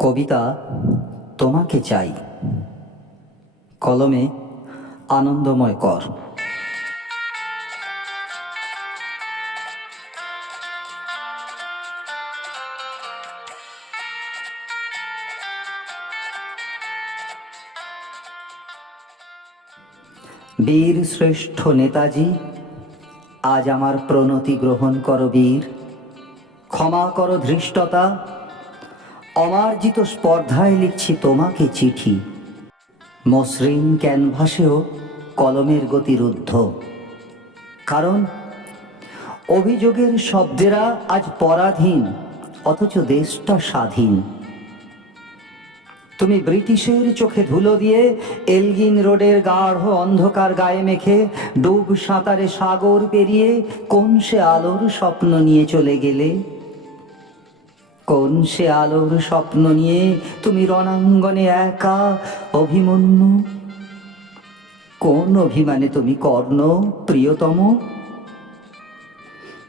কবিতা তোমাকে চাই, কলমে আনন্দময় কর। বীর শ্রেষ্ঠ নেতাজি, আজ আমার প্রণতি গ্রহণ করো বীর। ক্ষমা করো ধৃষ্টতা, অমার্জিত স্পর্ধায় লিখছি তোমাকে চিঠি। মসৃণ ক্যানভাসেও কলমের গতি রুদ্ধ, কারণ অভিযোগের শব্দেরা আজ পরাধীন, অথচ দেশটা স্বাধীন। তুমি ব্রিটিশের চোখে ধুলো দিয়ে এলগিন রোডের গাঢ় অন্ধকার গায়ে মেখে ডুব সাঁতারে সাগর পেরিয়ে কোন সে আলোর স্বপ্ন নিয়ে চলে গেলে? কোন সে আলোর স্বপ্ন নিয়ে তুমি রণাঙ্গনে একা অভিমন্যু? কোন অভিমানে তুমি কর্ণ প্রিয়তম?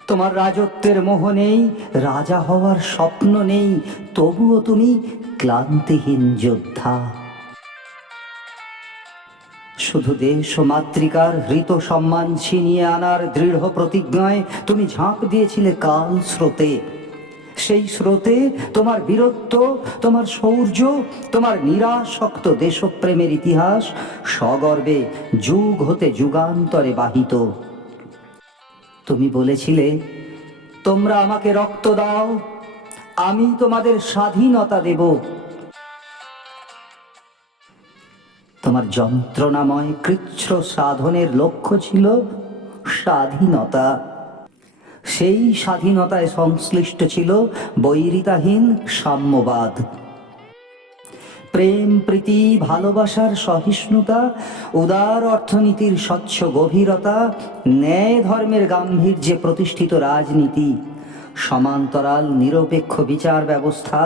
তোমার রাজত্বের মোহ নেই, রাজা হওয়ার স্বপ্ন নেই, তবুও তুমি ক্লান্তিহীন যোদ্ধা। শুধু দেশ ও মাতৃকার হৃত সম্মান ছিনিয়ে আনার দৃঢ় প্রতিজ্ঞায় তুমি ঝাঁপ দিয়েছিলে কাল স্রোতে। সেই স্রোতে তোমার বীরত্ব, তোমার শৌর্য, তোমার নিরাসক্ত দেশপ্রেমের ইতিহাস সগর্বে যুগ হতে যুগান্তরে বাহিত। তুমি বলেছিলে, তোমরা আমাকে রক্ত দাও, আমি তোমাদের স্বাধীনতা দেব। তোমার যন্ত্রণাময় কৃচ্ছ্র সাধনের লক্ষ্য ছিল স্বাধীনতা। সেই স্বাধীনতায় সংশ্লিষ্ট ছিল বৈরিতাহীন সাম্যবাদ। প্রেম, প্রীতি, ভালোবাসার সহিষ্ণুতা, উদার অর্থনীতির স্বচ্ছ গভীরতা, ন্যায় ধর্মের গাম্ভীর্যে প্রতিষ্ঠিত রাজনীতি, সমান্তরাল নিরপেক্ষ বিচার ব্যবস্থা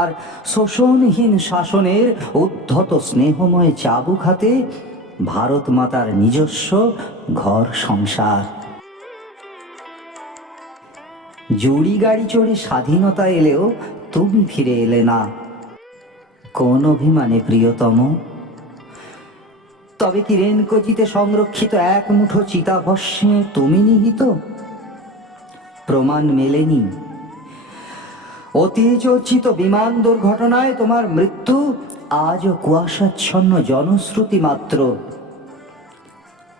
আর শোষণহীন শাসনের উদ্ধত স্নেহময় চাবুক হাতে ভারত মাতার নিজস্ব ঘর সংসার। জুড়ি গাড়ি চড়ে স্বাধীনতা এলেও তুমি ফিরে এলে না। কোন অভিমানে প্রিয়তম? তবে কি রেনকোজিতে সংরক্ষিত এক মুঠো চিতাভস্মে তুমি নিহিত? প্রমাণ মেলেনি। অতি চর্চিত বিমান দুর্ঘটনায় তোমার মৃত্যু আজও কুয়াশাচ্ছন্ন জনশ্রুতি মাত্র।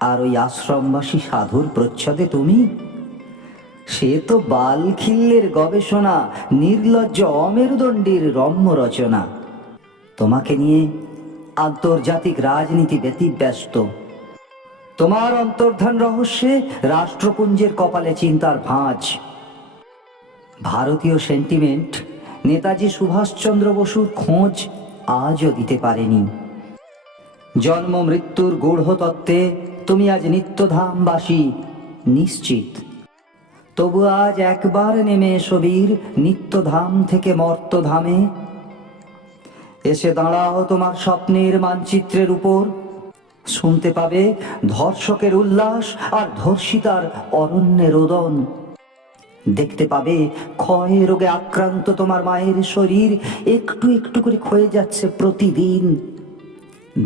আর ওই আশ্রমবাসী সাধুর প্রচ্ছদে তুমি, সে তো বালখিল্যের গবেষণা, নির্লজ্জ অমেরুদণ্ডীর রম্য রচনা। তোমাকে নিয়ে আন্তর্জাতিক রাজনীতি ব্যতিব্যস্ত। তোমার অন্তর্ধান রহস্যে রাষ্ট্রপুঞ্জের কপালে চিন্তার ভাঁজ। ভারতীয় সেন্টিমেন্ট নেতাজি সুভাষচন্দ্র বসুর খোঁজ আজও দিতে পারেনি। জন্ম মৃত্যুর গূঢ়তত্ত্বে তুমি আজ নিত্যধামবাসী নিশ্চিত। তবু আজ একবার নেমে এসো বীর নিত্যধাম থেকে মর্তধামে। এসে দাঁড়াও তোমার স্বপ্নের মানচিত্রের উপর। শুনতে পাবে ধর্ষকের উল্লাস আর ধর্ষিতার অরণ্যে রোদন। দেখতে পাবে ক্ষয় রোগে আক্রান্ত তোমার মায়ের শরীর একটু একটু করে ক্ষয়ে যাচ্ছে প্রতিদিন।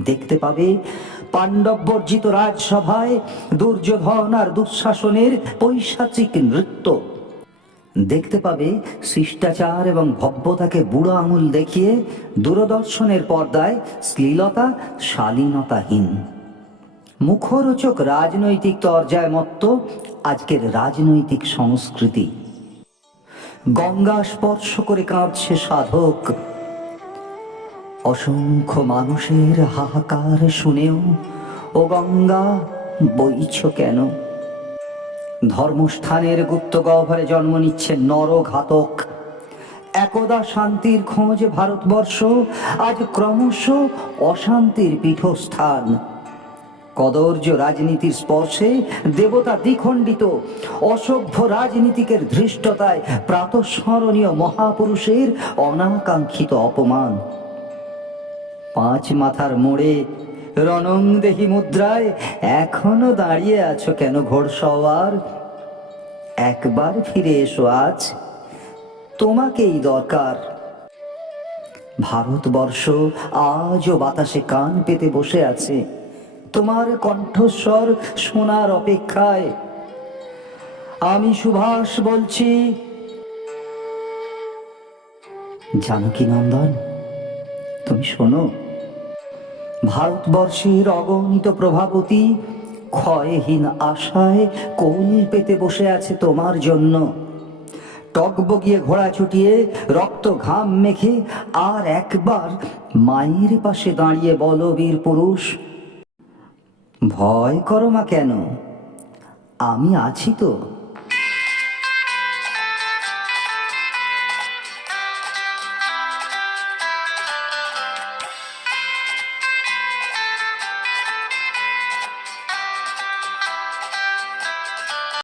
দেখতে পাবে পাণ্ডব বর্জিত রাজসভায় দুর্যোধন আর দুঃশাসনের পৈশাচিক নৃত্য। দেখতে পাবে শিষ্টাচার এবং ভব্যতাকে বুড়ো আঙুল দেখিয়ে দূরদর্শনের পর্দায় শ্লীলতা শালীনতাহীন। মুখরোচক রাজনৈতিক তরজায় মত্ত আজকের রাজনৈতিক সংস্কৃতি। গঙ্গা স্পর্শ করে কাঁদছে সাধক। অসংখ্য মানুষের হাহাকার শুনেও ও গঙ্গা বইছ কেন? ধর্মস্থানের গুপ্ত গহ্বরে জন্ম নিচ্ছে নরঘাতক। একদা শান্তির খোঁজ ভারতবর্ষ আজ ক্রমশ অশান্তির পীঠস্থান। কদর্য রাজনীতির স্পর্শে দেবতা দ্বিখণ্ডিত। অসভ্য রাজনীতিকের ধৃষ্টতায় প্রাতঃস্মরণীয় মহাপুরুষের অনাকাঙ্ক্ষিত অপমান। পাঁচ মাথার মোড়ে রণংদেহী মুদ্রায় এখনো দাঁড়িয়ে আছো কেন ঘোড়সওয়ার? একবার ফিরে এসো আজ, তোমাকেই দরকার। ভারতবর্ষ আজও বাতাসে কান পেতে বসে আছে, তোমার কণ্ঠস্বর শোনার অপেক্ষায়। আমি সুভাষ বলছি। জানকী নন্দন, তুমি শোনো। ভারতবর্ষের অগণিত প্রভাবতী ক্ষয়হীন আশায় কোল পেতে বসে আছে তোমার জন্য। টগবগিয়ে ঘোড়া ছুটিয়ে রক্ত ঘাম মেখে আর একবার মায়ের পাশে দাঁড়িয়ে বলো, বীর পুরুষ, ভয় করো মা কেন, আমি আছি তো।